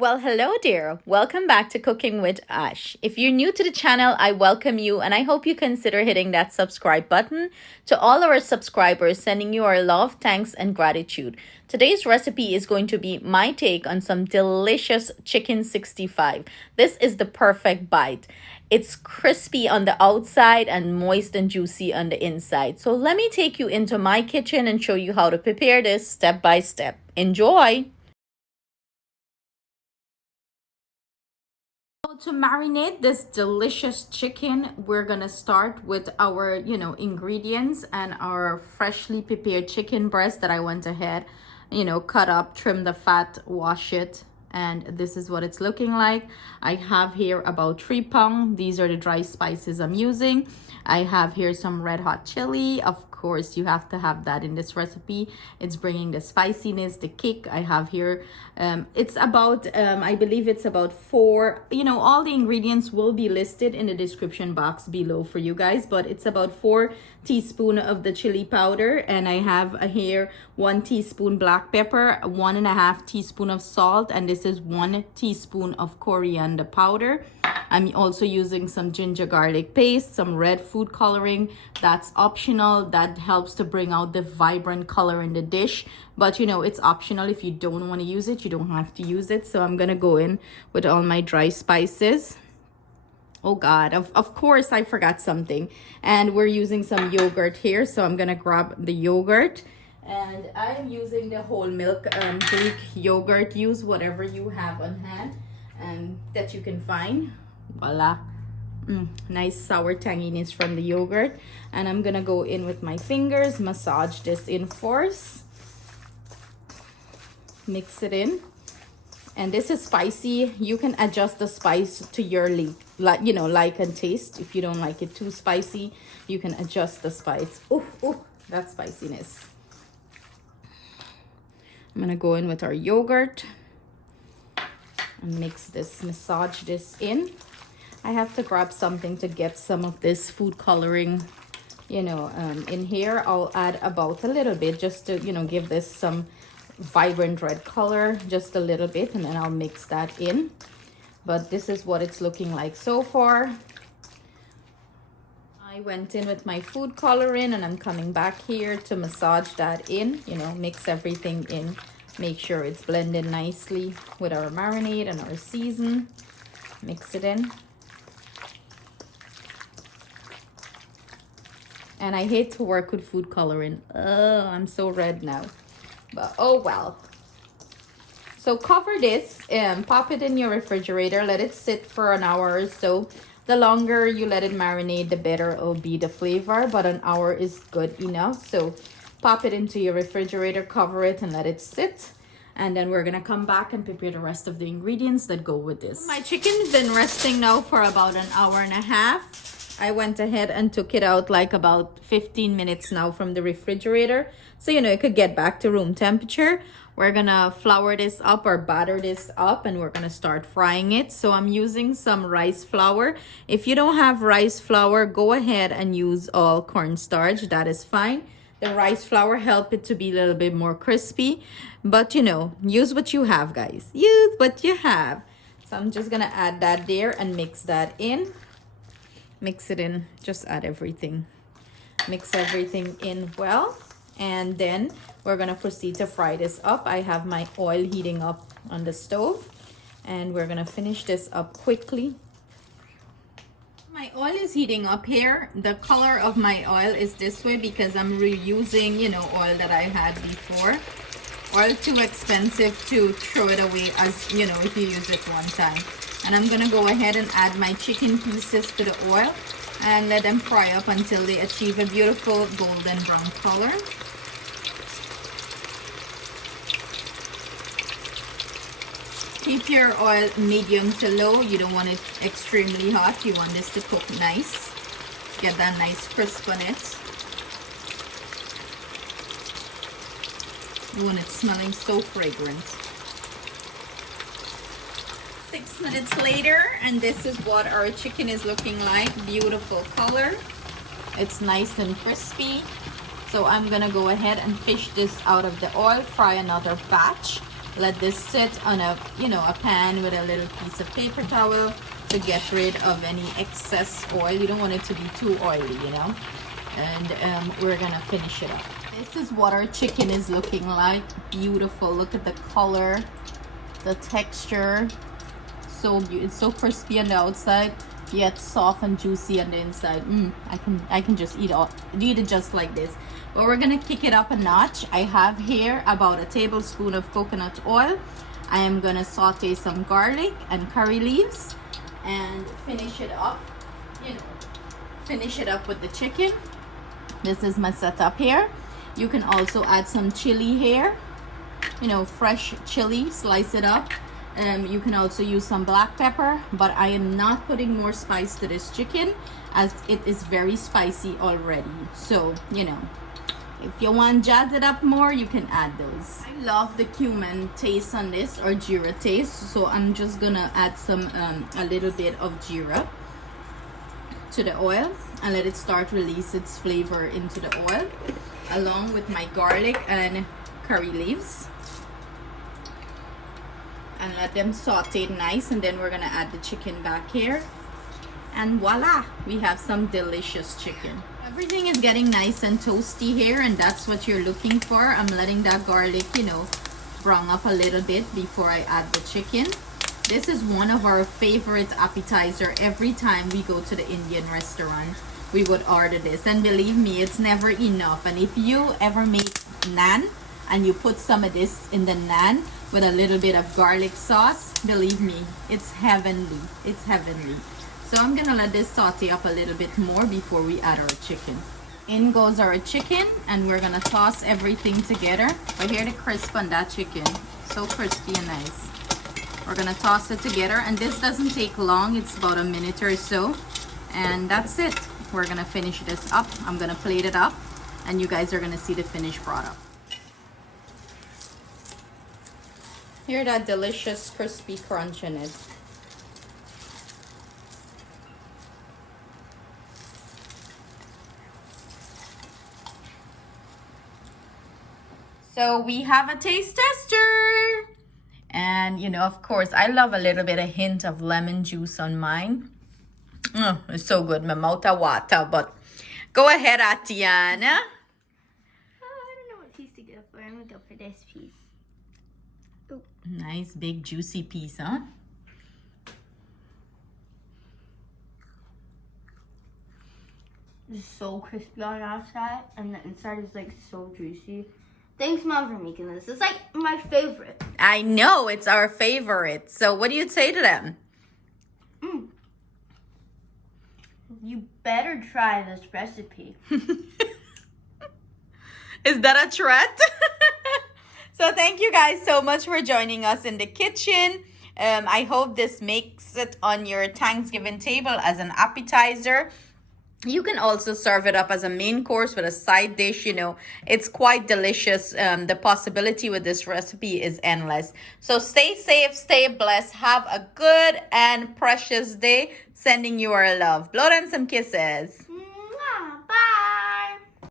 Well, hello there. Welcome back to Cooking with Ash. If you're new to the channel, I welcome you and I hope you consider hitting that subscribe button. To all our subscribers, sending you our love, thanks, and gratitude. Today's recipe is going to be my take on some delicious chicken 65. This is the perfect bite. It's crispy on the outside and moist and juicy on the inside. So let me take you into my kitchen and show you how to prepare this step by step. Enjoy! To marinate this delicious chicken, we're gonna start with our ingredients and our freshly prepared chicken breast that I went ahead cut up, trim the fat, wash it, and this is what it's looking like. I have here about 3 pounds. These are the dry spices I'm using. I have here some red hot chili. Of course, you have to have that in this recipe. It's bringing the spiciness, the kick. I have here it's about I believe it's about 4, all the ingredients will be listed in the description box below for you guys, but it's about 4 teaspoons of the chili powder, and I have here 1 teaspoon black pepper, 1.5 teaspoon of salt, and this is 1 teaspoon of coriander powder. I'm also using some ginger garlic paste, some red food coloring. That's optional. That helps to bring out the vibrant color in the dish, but it's optional. If you don't want to use it, you don't have to use it. So I'm gonna go in with all my dry spices. Oh God, of course I forgot something. And we're using some yogurt here. So I'm gonna grab the yogurt, and I'm using the whole milk Greek yogurt. Use whatever you have on hand that you can find. Voila. Nice sour tanginess from the yogurt. And I'm gonna go in with my fingers, massage this in first. Mix it in. And this is spicy. You can adjust the spice to your like and taste. If you don't like it too spicy, you can adjust the spice. Oh, that spiciness. I'm gonna go in with our yogurt and mix this, massage this in. I have to grab something to get some of this food coloring in here. I'll add about a little bit just to give this some vibrant red color, just a little bit, and then I'll mix that in. But this is what it's looking like so far. I went in with my food coloring, and I'm coming back here to massage that in, mix everything in, make sure it's blended nicely with our marinade and our season. Mix it in. And I hate to work with food coloring. Oh, I'm so red now. But oh well. So cover this and pop it in your refrigerator. Let it sit for an hour or so. The longer you let it marinate, the better it'll be the flavor. But an hour is good enough. So pop it into your refrigerator, cover it, and let it sit. And then we're gonna come back and prepare the rest of the ingredients that go with this. My chicken's been resting now for about an hour and a half. I went ahead and took it out like about 15 minutes now from the refrigerator. So, it could get back to room temperature. We're gonna flour this up or batter this up, and we're gonna start frying it. So I'm using some rice flour. If you don't have rice flour, go ahead and use all cornstarch. That is fine. The rice flour help it to be a little bit more crispy. But, use what you have, guys. Use what you have. So I'm just gonna add that there and mix that in. Mix it in, just add everything. Mix everything in well, and then we're gonna proceed to fry this up. I have my oil heating up on the stove, and we're gonna finish this up quickly. My oil is heating up here. The color of my oil is this way because I'm reusing, oil that I had before. Oil too expensive to throw it away as, if you use it one time. And I'm gonna go ahead and add my chicken pieces to the oil and let them fry up until they achieve a beautiful golden brown color. Keep your oil medium to low. You don't want it extremely hot. You want this to cook nice. Get that nice crisp on it. You want it smelling so fragrant. 6 minutes later, and this is what our chicken is looking like. Beautiful color. It's nice and crispy. So I'm gonna go ahead and fish this out of the oil, fry another batch. let this sit on a, a pan with a little piece of paper towel to get rid of any excess oil. You don't want it to be too oily, and we're gonna finish it up. This is what our chicken is looking like. Beautiful. Look at the color, the texture. So beautiful. It's so crispy on the outside, yet soft and juicy on the inside. I can just eat it just like this. But we're gonna kick it up a notch. I have here about a tablespoon of coconut oil. I am gonna saute some garlic and curry leaves and finish it up. Finish it up with the chicken. This is my setup here. You can also add some chili here, fresh chili, slice it up. You can also use some black pepper, but I am not putting more spice to this chicken as it is very spicy already. So, if you want to jazz it up more, you can add those. I love the cumin taste on this, or jeera taste, so I'm just gonna add some a little bit of jeera to the oil and let it start release its flavor into the oil, along with my garlic and curry leaves, and let them saute nice. And then we're gonna add the chicken back here, and voila, we have some delicious chicken. Everything is getting nice and toasty here, and that's what you're looking for. I'm letting that garlic, brown up a little bit before I add the chicken. This is one of our favorite appetizer. Every time we go to the Indian restaurant, we would order this, and believe me, it's never enough. And if you ever make naan and you put some of this in the naan with a little bit of garlic sauce, believe me, it's heavenly. It's heavenly. So I'm gonna let this saute up a little bit more before we add our chicken. In goes our chicken, and we're gonna toss everything together. But hear the crisp on that chicken, so crispy and nice. We're gonna toss it together, and this doesn't take long. It's about a minute or so, and that's it. We're gonna finish this up. I'm gonna plate it up, and you guys are gonna see the finished product. Hear that delicious crispy crunch in it. So we have a taste tester. And, of course, I love a little bit of hint of lemon juice on mine. It's so good. My mouth a water. But go ahead, Atiana. I don't know what piece to go for. I'm going to go for this piece. Ooh. Nice, big, juicy piece, huh? It's so crispy on the outside, and the inside is, so juicy. Thanks, Mom, for making this. It's, my favorite. I know. It's our favorite. So what do you say to them? You better try this recipe. Is that a threat? So thank you guys so much for joining us in the kitchen. I hope this makes it on your Thanksgiving table as an appetizer. You can also serve it up as a main course with a side dish. It's quite delicious. The possibility with this recipe is endless. So stay safe, stay blessed. Have a good and precious day. Sending you our love. Blow them some kisses. Bye.